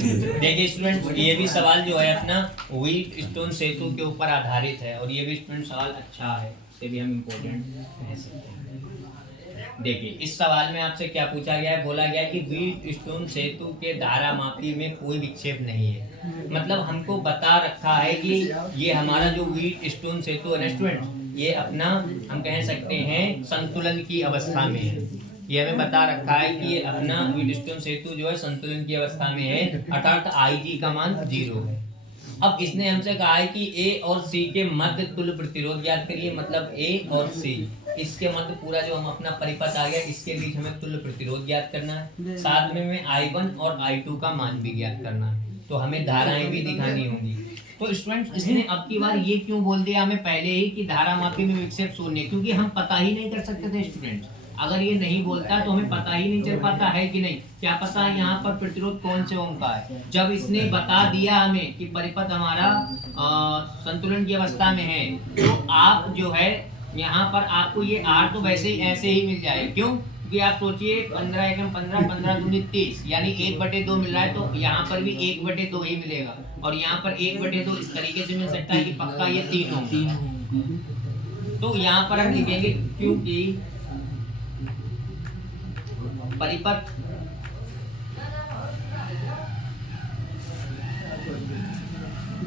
देखिए स्टूडेंट, ये भी सवाल जो है अपना व्हीट स्टोन सेतु के ऊपर आधारित है और ये भी स्टूडेंट सवाल अच्छा है, इसे भी हम इम्पोर्टेंट कह सकते हैं। देखिए इस सवाल में आपसे क्या पूछा गया है, बोला गया है कि व्हीट स्टोन सेतु के धारा मापी में कोई विक्षेप नहीं है। मतलब हमको बता रखा है कि ये हमारा जो व्हीट स्टोन सेतु है स्टूडेंट, ये अपना हम कह सकते हैं संतुलन की अवस्था में है। ये हमें बता रखा है कि ये अपना व्हीट स्टोन सेतु जो है संतुलन की अवस्था में है, अर्थात IG का मान 0 है। अब इसने हमसे कहा है कि ए और सी के मध्य तुल्य प्रतिरोध ज्ञात करिए। मतलब ए और सी, इसके मध्य पूरा जो हम अपना परिपथ आ गया, इसके बीच हमें तुल्य प्रतिरोध ज्ञात करना है। साथ में हमें I1 और I2 का मान भी ज्ञात करना है, तो हमें धाराएं भी दिखानी होंगी। तो स्टूडेंट्स इसने अब की बार ये क्यों बोल दिया हमें पहले ही कि धारा मापी में विक्षेप शून्य, क्योंकि हम पता ही नहीं कर सकते थे स्टूडेंट्स। अगर ये नहीं बोलता तो हमें पता ही नहीं चल पाता है कि नहीं, क्या पता है यहाँ पर प्रतिरोध कौन से ओम का है। जब इसने बता दिया हमें कि परिपथ हमारा संतुलन की अवस्था में है, तो आप जो है यहाँ पर आपको ये R तो वैसे ही ऐसे ही मिल जाए। क्यों? क्योंकि आप सोचिए 15 एकम 15, 15 दूनी 30, यानी 1/2 मिल रहा है, तो यहाँ पर भी 1/2 ही मिलेगा और यहाँ पर 1/2 इस तरीके से मिल सकता है कि पक्का ये 3 होगा। तो यहाँ पर हम लिखेंगे क्योंकि परिपथ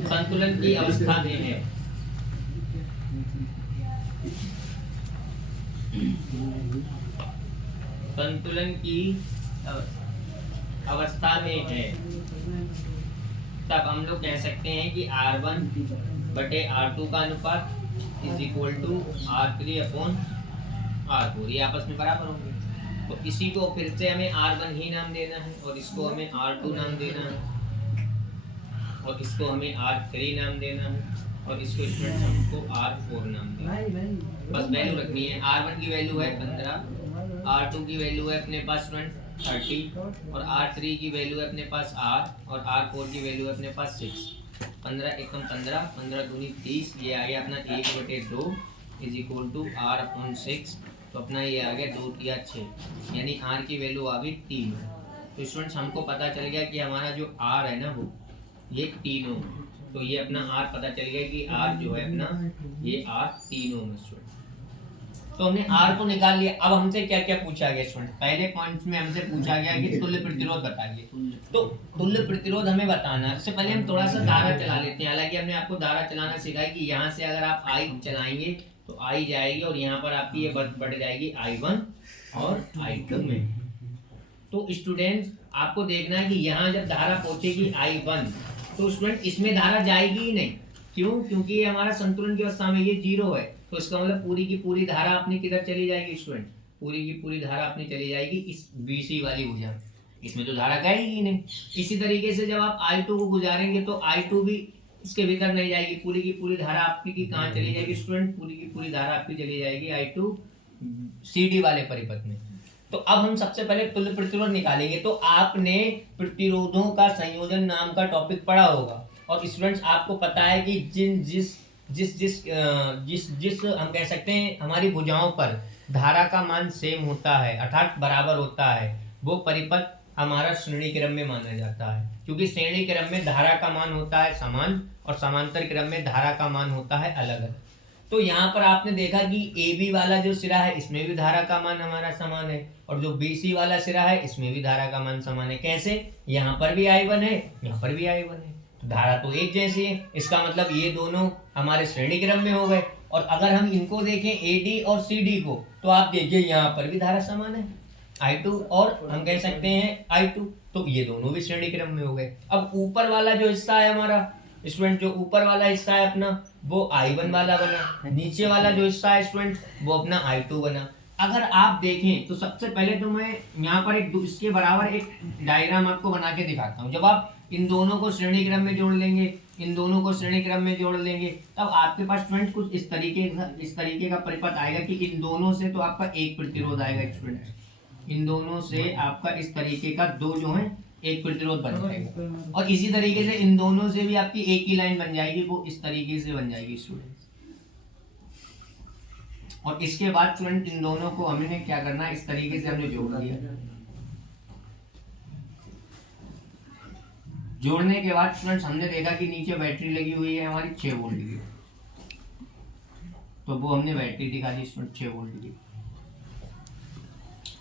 संतुलन की अवस्था में है। संतुलन की अवस्था में है, तब हम लोग कह सकते हैं कि R1/R2 का अनुपात इज इक्वल टू R3/R4, ये आपस में बराबर होंगे। तो इसी को फिर से हमें R1 ही नाम देना है और इसको हमें R2 नाम देना है और इसको हमें R3 नाम देना है और इसको स्टूडेंट हमको R4 नाम देना है। बस वैल्यू रखनी है। R1 की वैल्यू है 15, R2 की वैल्यू है अपने पास स्टूडेंट 30 और R3 की वैल्यू है अपने पास 8 और R4 की वैल्यू है अपने पास 6। 15 एकम 15, 15 दूनी 30, ये आ गया अपना 1/2 इज इक्वल टू R/6। तो अपना ये आ गया 2 या 6, यानी R की वैल्यू आ गई 3। तो स्टूडेंट्स हमको पता चल गया कि हमारा जो R है ना वो ये 3 ओम। तो ये अपना R पता चल गया कि R जो है अपना ये R 3 ओम है स्टूडेंट। तो हमने R को निकाल लिया। अब हमसे क्या क्या पूछा गया स्टूडेंट, पहले पॉइंट में हमसे पूछा गया कि तुल्य प्रतिरोध बताइए। तो तुल्य प्रतिरोध हमें बताना, इससे पहले हम थोड़ा सा धारा चला लेते हैं। हालांकि हमने आपको धारा चलाना सिखाई कि यहाँ से अगर आप I चलाएंगे तो I जाएगी और यहाँ पर आपकी ये बढ़ जाएगी I1 और I2 में। तो स्टूडेंट्स आपको देखना है कि यहाँ जब धारा पहुंचेगी I1 तो स्टूडेंट इसमें धारा जाएगी ही नहीं। क्यों? क्योंकि ये हमारा संतुलन की अवस्था में ये 0 है। तो इसका मतलब पूरी की पूरी धारा अपनी किधर चली जाएगी स्टूडेंट, पूरी की पूरी धारा अपनी चली जाएगी इस BC वाली भुजा, इसमें तो धारा गई ही नहीं। इसी तरीके से जब आप I2 को गुजारेंगे तो I2 भी इसके भीतर नहीं जाएगी, पूरी की पूरी धारा आपकी की कहाँ चली जाएगी स्टूडेंट, पूरी की पूरी धारा आपकी चली जाएगी I2 CD वाले परिपथ में। तो अब हम सबसे पहले तुल्य प्रतिरोध निकालेंगे। तो आपने प्रतिरोधों का संयोजन नाम का टॉपिक पढ़ा होगा और स्टूडेंट्स आपको पता है कि जिस हम कह सकते हैं हमारी भुजाओं पर धारा का मान सेम होता है अर्थात बराबर होता है, वो परिपथ हमारा श्रेणी क्रम में माना जाता है। क्योंकि श्रेणी क्रम में धारा का मान होता है समान और समांतर क्रम में धारा का मान होता है अलग अलग। तो यहाँ पर आपने देखा कि AB वाला जो सिरा है इसमें भी धारा का मान हमारा समान है और जो BC वाला सिरा है इसमें भी धारा का मान समान है। कैसे? यहाँ पर भी I1 है, यहाँ पर भी I1 है, तो धारा तो एक जैसी है। इसका मतलब ये दोनों हमारे श्रेणी क्रम में हो गए। और अगर हम इनको देखें AD और CD को, तो आप देखिए यहाँ पर भी धारा समान है I2 और हम कह सकते हैं I2, तो ये दोनों भी श्रेणी क्रम में हो गए। अब ऊपर वाला जो हिस्सा है हमारा स्टूडेंट, जो ऊपर वाला हिस्सा है अपना वो I1 वाला बना, नीचे वाला जो हिस्सा है स्टूडेंट वो अपना I2 बना। अगर आप देखें तो सबसे पहले तो मैं यहाँ पर इसके बराबर एक डायग्राम आपको बना के दिखाता हूँ। जब आप इन दोनों को श्रेणी क्रम में जोड़ लेंगे, इन दोनों को श्रेणी क्रम में जोड़ लेंगे, तब आपके पास स्टूडेंट कुछ इस तरीके का परिपथ आएगा कि इन दोनों से तो आपका एक प्रतिरोध आएगा स्टूडेंट, इन दोनों से आपका इस तरीके का दो जो है एक प्रतिरोध बन जाएगा। और इसी तरीके से इन दोनों से भी आपकी एक ही लाइन बन जाएगी, वो इस तरीके से बन जाएगी स्टूडेंट। और इसके बाद स्टूडेंट इन दोनों को हमने क्या करना है, इस तरीके से हमने जोड़ दिया। जोड़ने के बाद स्टूडेंट्स हमने देखा कि नीचे बैटरी लगी हुई है हमारी 6 वोल्ट की, तो वो हमने बैटरी दिखा दी स्टूडेंट 6 वोल्ट की।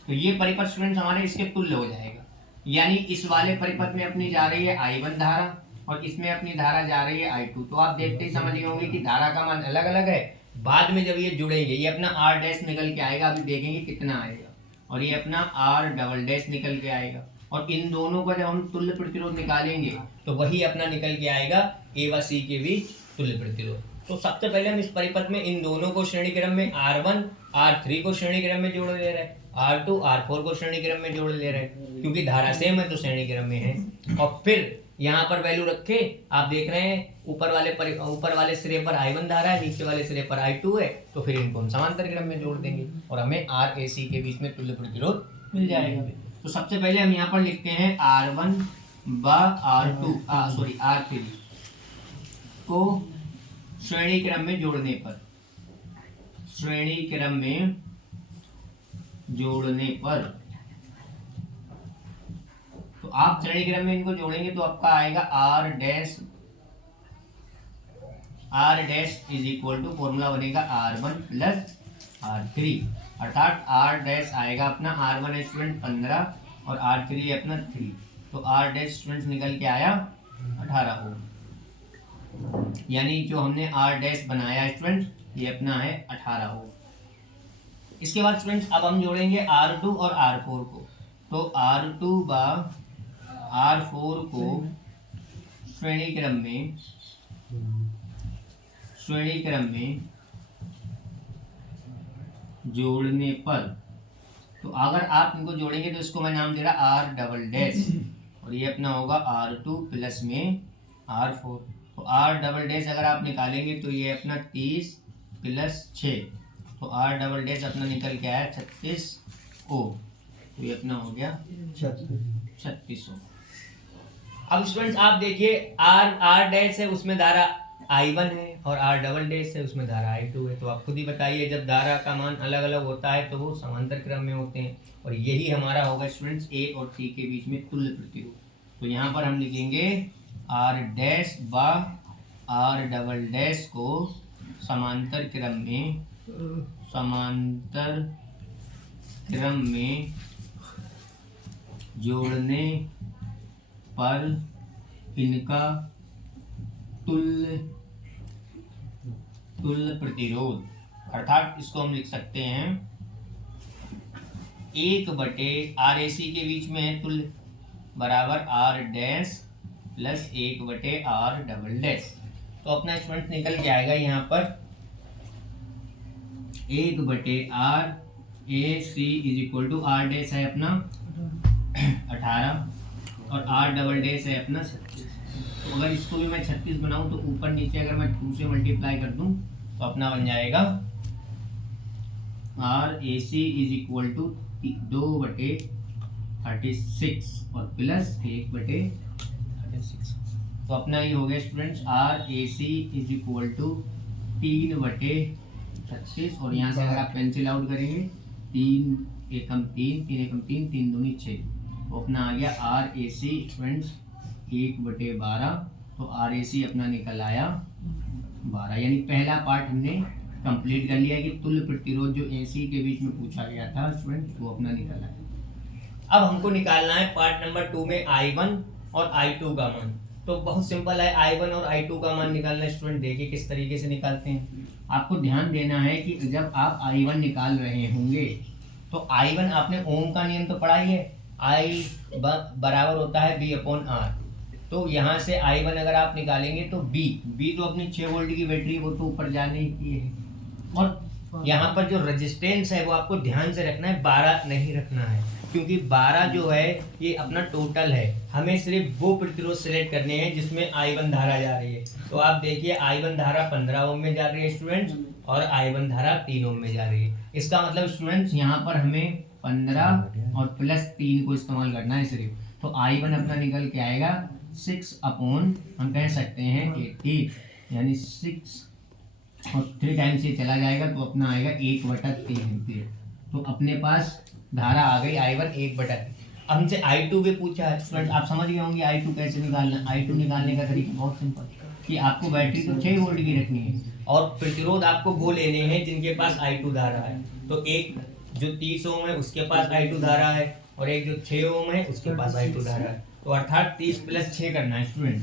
तो ये परिपथ स्टूडेंट्स हमारे इसके तुल्य हो जाएगा, यानी इस वाले परिपथ में अपनी जा रही है I1 धारा और इसमें अपनी धारा जा रही है I2। तो आप देखते ही समझ गए होंगे कि धारा का मान अलग अलग है। बाद में जब ये जुड़ेंगे ये अपना R डैश निकल के आएगा, अभी देखेंगे कितना आएगा, और ये अपना R डबल डैश निकल के आएगा, और इन दोनों का जब हम तुल्य प्रतिरोध निकालेंगे तो वही अपना निकल के आएगा A व C के बीच तुल्य प्रतिरोध। तो सबसे पहले हम इस परिपथ में इन दोनों को श्रेणी क्रम में R1 R3 को श्रेणी क्रम में जोड़ ले रहे हैं, R2 R4 को श्रेणी क्रम में जोड़ ले रहे हैं, क्योंकि धारा सेम है तो श्रेणी क्रम में है। और फिर यहाँ पर वैल्यू रखे, आप देख रहे हैं ऊपर वाले सिरे पर I1 धारा है, नीचे वाले सिरे पर I2 है, तो फिर इनको हम समांतर क्रम में जोड़ देंगे और हमें RAC के बीच में तुल्य प्रतिरोध मिल जाएगा। तो सबसे पहले हम यहाँ पर लिखते हैं R1 व R3 को श्रेणी क्रम में जोड़ने पर, श्रेणी क्रम में जोड़ने पर, तो आप श्रेणी क्रम में इनको जोड़ेंगे तो आपका आएगा R dash is equal to formula बनेगा R1 प्लस R3, अर्थात R डैश आएगा अपना R1 है स्टूडेंट 15 और R3 है अपना 3, तो R डैश स्टूडेंट निकल के आया 18 ओम, यानी जो हमने R डैश बनाया स्टूडेंट ये अपना है 18 ओम। इसके बाद स्टूडेंट्स अब हम जोड़ेंगे R2 और R4 को, तो R2 व R4 को श्रेणी क्रम में जोड़ने पर, तो अगर आप इनको जोड़ेंगे तो इसको मैं नाम दे रहा R डबल डैश, और ये अपना होगा R2 प्लस में R4, तो R डबल डैश अगर आप निकालेंगे तो ये अपना 30 प्लस 6, तो R डबल डैश अपना निकल के आया 36 ओम, तो ये अपना हो गया 36 ओम। अब स्टूडेंट्स आप देखिए R डैश है उसमें धारा I1 है और R डबल डैश है उसमें धारा I2 है, तो आप खुद ही बताइए जब धारा का मान अलग अलग होता है तो वो समांतर क्रम में होते हैं, और यही हमारा होगा स्टूडेंट्स A और C के बीच में तुल्य प्रतिरोध। तो यहाँ पर हम लिखेंगे R डैश व R डबल डैश को समांतर क्रम में जोड़ने पर इनका तुल्य प्रतिरोध, अर्थात इसको हम लिख सकते हैं 1/RAC के बीच में है तुल्य बराबर R dash plus 1/R double dash. तो अपना स्टूडेंट निकल के आएगा यहाँ पर 1/RAC is equal to R dash है अपना 18 और R डबल डैश है अपना 36। तो अगर इसको भी मैं 36 बनाऊं तो ऊपर नीचे अगर मैं 2 से मल्टीप्लाई कर दूं तो अपना बन जाएगा RAC इज इक्वल टू 2/36 और प्लस 1/36। तो अपना ये हो गया students RAC is equal to 3/36, और यहाँ से अगर आप पेंसिल आउट करेंगे 3 एकम 3 3 एकम 3 3 दूनी 6, तो अपना आ गया RAC स्टूडेंट्स 1/12, तो RAC अपना निकल आया 12, यानी पहला पार्ट हमने कंप्लीट कर लिया कि तुल्य प्रतिरोध जो AC के बीच में पूछा गया था स्टूडेंट वो अपना निकल आया। अब हमको निकालना है पार्ट नंबर 2 में I1 और I2 का मान। तो बहुत सिंपल है, I1 और I2 का मान निकालना है स्टूडेंट, देखिए किस तरीके से निकालते हैं। आपको ध्यान देना है कि जब आप I1 निकाल रहे होंगे तो I1 आपने ओम का नियम तो पढ़ा ही है, I बराबर होता है B/R। तो यहाँ से I1 अगर आप निकालेंगे तो B तो अपनी 6 वोल्ट की बैटरी वो तो ऊपर जाने ही है, और यहाँ पर जो रेजिस्टेंस है वो आपको ध्यान से रखना है, 12 नहीं रखना है, क्योंकि 12 जो है ये अपना टोटल है। हमें सिर्फ वो प्रतिरोध सिलेक्ट करने हैं जिसमें I1 धारा जा रही है। तो आप देखिए I1 धारा 15 ओम में जा रही है स्टूडेंट्स, और I1 धारा 3 ओम में जा रही है। इसका मतलब स्टूडेंट्स यहाँ पर हमें 15 और प्लस 3 को इस्तेमाल करना है सिर्फ, तो I1 अपना निकल के आएगा 6 अपॉन हम कह सकते हैं 80, यानी 6 और 3 टाइम्स ये चला जाएगा तो अपना आएगा 1/3 एम्पीयर। तो अपने पास धारा आ गई I1 1/3। हमसे I2 भी पूछा है स्टूडेंट, आप समझ गए होंगे I2 कैसे निकालना। I2 निकालने का तरीका बहुत सिंपल कि आपको बैटरी तो 6 वोल्ट की रखनी है और प्रतिरोध आपको वो लेने हैं जिनके पास I2 धारा है। तो एक जो 30 ओम है उसके पास I2 धारा है और एक जो 6 ओम है उसके पास I2 धारा है। तो अर्थात 30 + 6 करना है स्टूडेंट।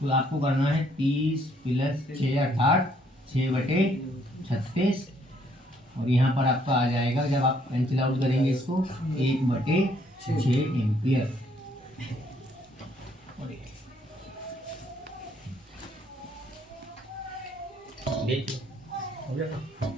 तो आपको करना है 30 + 6 अर्थात 6/36 और यहाँ पर आपका आ जाएगा जब आप कैंसिल आउट करेंगे इसको 1/6 एम्पियर। देखिए हो गया।